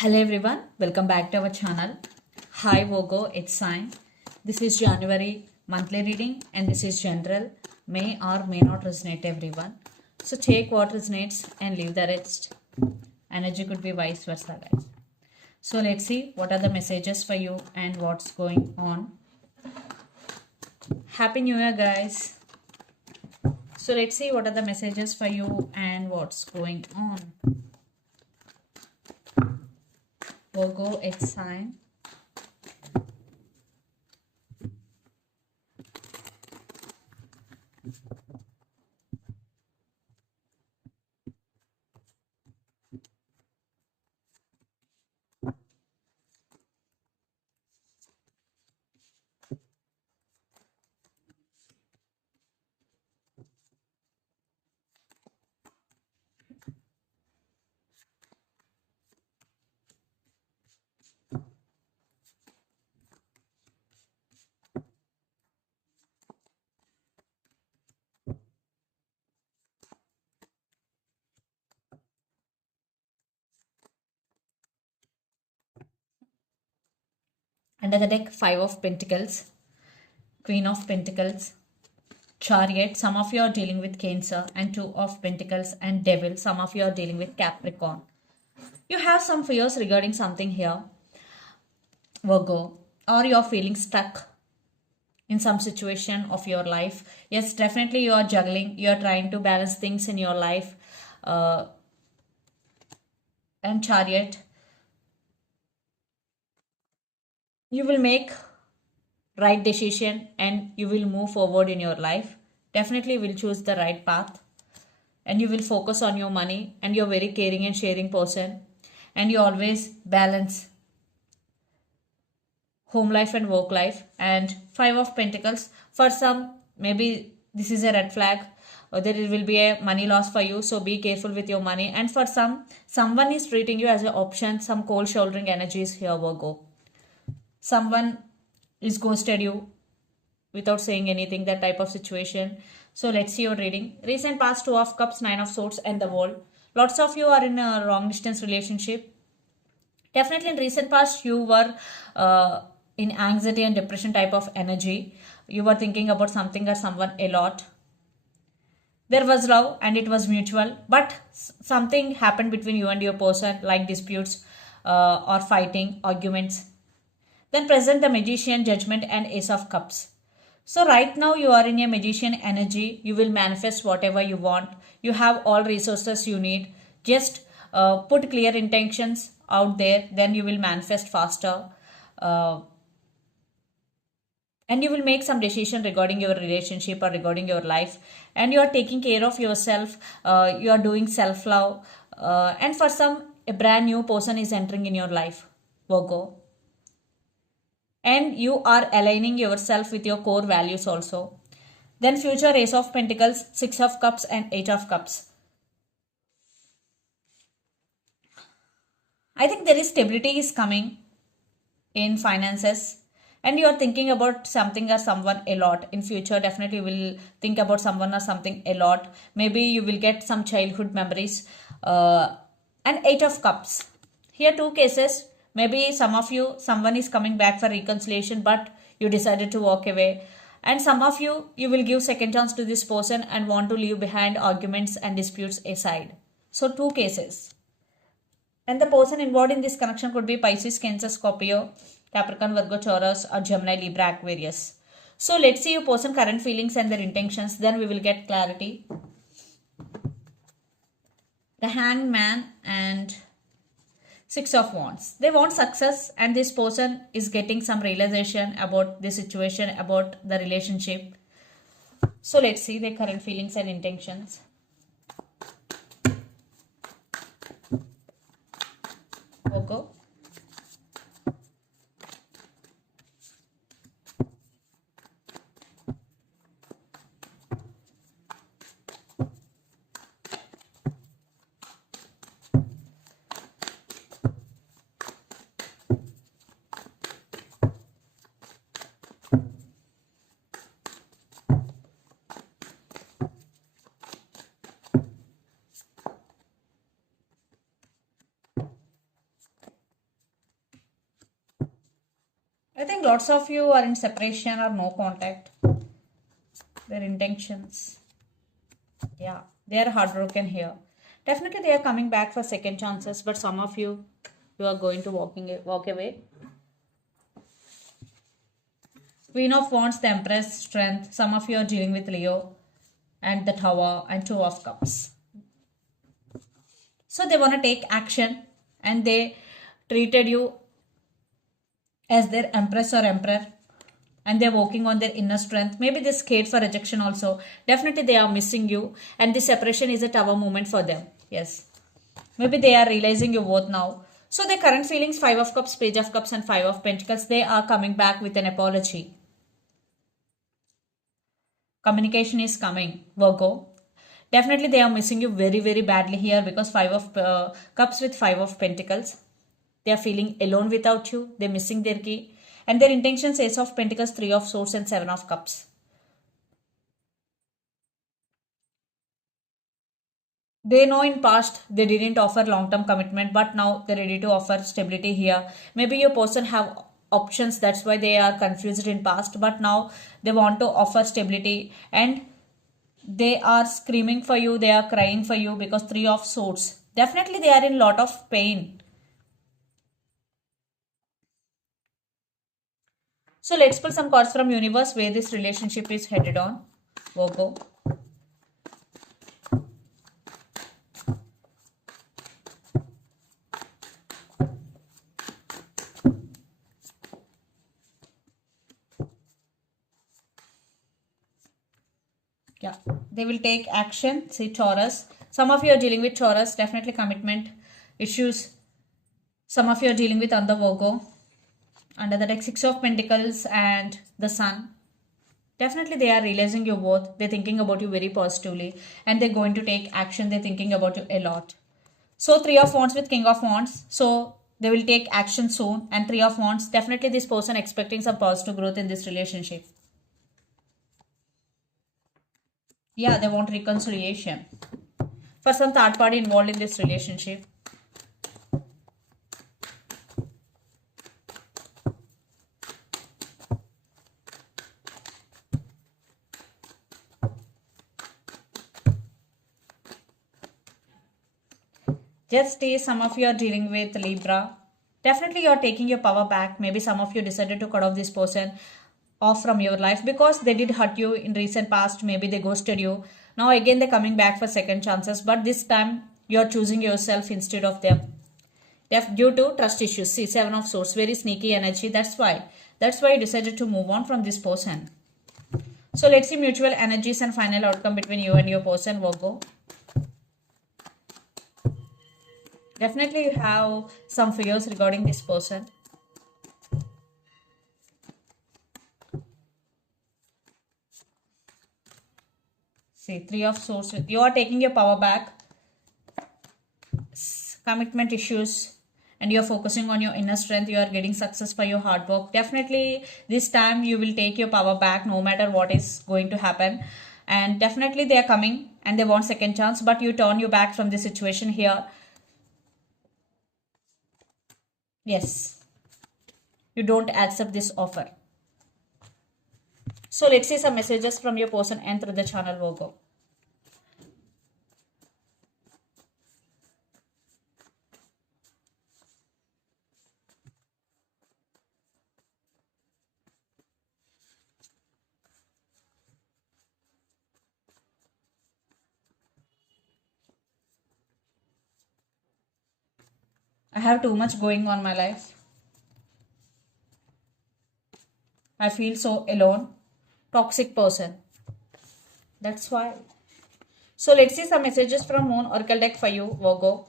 Hello everyone, welcome back to our channel. Hi Virgo, it's Sign. This is January monthly reading and this is general. May or may not resonate everyone. So take what resonates and leave the rest. Energy could be vice versa, guys. So let's see what are the messages for you and what's going on. Happy New Year, guys. So let's see what are the messages for you and what's going on. Virgo, it's Sign. Under the deck, Five of Pentacles, Queen of Pentacles, Chariot. Some of you are dealing with Cancer, and Two of Pentacles and Devil. Some of you are dealing with Capricorn. You have some fears regarding something here, Virgo, or you're feeling stuck in some situation of your life. Yes, definitely you are juggling. You are trying to balance things in your life. And Chariot, you will make right decision and you will move forward in your life. Definitely will choose the right path and you will focus on your money, and you're very caring and sharing person, and you always balance home life and work life. And Five of Pentacles, for some maybe this is a red flag, or there will be a money loss for you, so be careful with your money. And for someone is treating you as an option. Some cold shouldering energies here, Virgo. Someone is ghosted you without saying anything, that type of situation. So let's see your reading. Recent past, Two of Cups, Nine of Swords and the World. Lots of you are in a long distance relationship. Definitely in recent past you were in anxiety and depression type of energy. You were thinking about something or someone a lot. There was love and it was mutual, but something happened between you and your person, like disputes or fighting, arguments. Then present the Magician, Judgment and Ace of Cups. So right now you are in a magician energy. You will manifest whatever you want. You have all resources you need. Just put clear intentions out there. Then you will manifest faster. And you will make some decision regarding your relationship or regarding your life. And you are taking care of yourself. You are doing self-love. And for some, a brand new person is entering in your life, Virgo, and you are aligning yourself with your core values also. Then future, Ace of Pentacles, Six of Cups and Eight of Cups. I think there is stability is coming in finances, and you are thinking about something or someone a lot. In future, definitely you will think about someone or something a lot. Maybe you will get some childhood memories. And Eight of Cups. Here two cases. Maybe someone is coming back for reconciliation, but you decided to walk away. And some of you will give second chance to this person and want to leave behind arguments and disputes aside. So two cases. And the person involved in this connection could be Pisces, Cancer, Scorpio, Capricorn, Virgo, Taurus, or Gemini, Libra, Aquarius. So let's see your person current feelings and their intentions. Then we will get clarity. The Hangman and Six of Wands. They want success, and this person is getting some realization about the situation, about the relationship. So let's see their current feelings and intentions. Okay. I think lots of you are in separation or no contact. Their intentions. Yeah, they are heartbroken here. Definitely they are coming back for second chances, but some of you are going to walk away. Queen of Wands, the Empress, Strength. Some of you are dealing with Leo and the Tower and Two of Cups. So they want to take action and they treated you as their Empress or Emperor, and they're working on their inner strength. Maybe they're scared for rejection also. Definitely they are missing you, and this separation is a tower moment for them. Yes. Maybe they are realizing your worth now. So their current feelings, Five of Cups, Page of Cups and Five of Pentacles, they are coming back with an apology. Communication is coming, Virgo. Definitely they are missing you very, very badly here because Five of Cups with Five of Pentacles. They are feeling alone without you. They're missing their key. And their intentions, Ace of Pentacles, Three of Swords and Seven of Cups. They know in past they didn't offer long-term commitment, but now they're ready to offer stability here. Maybe your person have options, that's why they are confused in past, but now they want to offer stability and they are screaming for you, they are crying for you because Three of Swords. Definitely they are in lot of pain. So let's pull some cards from universe where this relationship is headed on, Virgo. Yeah, they will take action. See, Taurus. Some of you are dealing with Taurus, definitely commitment issues. Some of you are dealing with under Virgo. Under the deck, Six of Pentacles and the Sun. Definitely they are realizing your worth. They're thinking about you very positively and they're going to take action. They're thinking about you a lot. So Three of Wands with King of Wands. So they will take action soon. And Three of Wands. Definitely this person expecting some positive growth in this relationship. Yeah, they want reconciliation. For some third party involved in this relationship. Just stay. Some of you are dealing with Libra. Definitely you are taking your power back. Maybe some of you decided to cut off this person off from your life because they did hurt you in recent past. Maybe they ghosted you. Now again they're coming back for second chances. But this time you are choosing yourself instead of them. Due to trust issues. See, Seven of Swords. Very sneaky energy. That's why you decided to move on from this person. So let's see mutual energies and final outcome between you and your person, Virgo. Definitely you have some fears regarding this person. See, Three of Swords. You are taking your power back. Commitment issues. And you are focusing on your inner strength. You are getting success for your hard work. Definitely this time you will take your power back no matter what is going to happen. And definitely they are coming and they want second chance. But you turn your back from the situation here. Yes, you don't accept this offer. So let's see some messages from your person and through the channel, Virgo. I have too much going on in my life. I feel so alone. Toxic person. That's why. So let's see some messages from Moon Oracle deck for you, Virgo.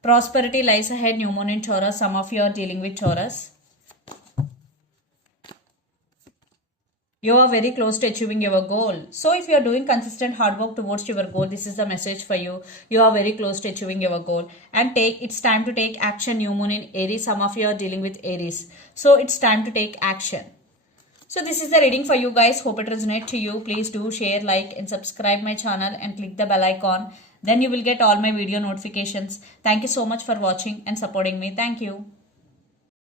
Prosperity lies ahead, new moon in Taurus. Some of you are dealing with Taurus. You are very close to achieving your goal. So if you are doing consistent hard work towards your goal, this is the message for you. You are very close to achieving your goal. And it's time to take action, new moon in Aries. Some of you are dealing with Aries. So it's time to take action. So this is the reading for you guys. Hope it resonates to you. Please do share, like and subscribe my channel and click the bell icon. Then you will get all my video notifications. Thank you so much for watching and supporting me. Thank you.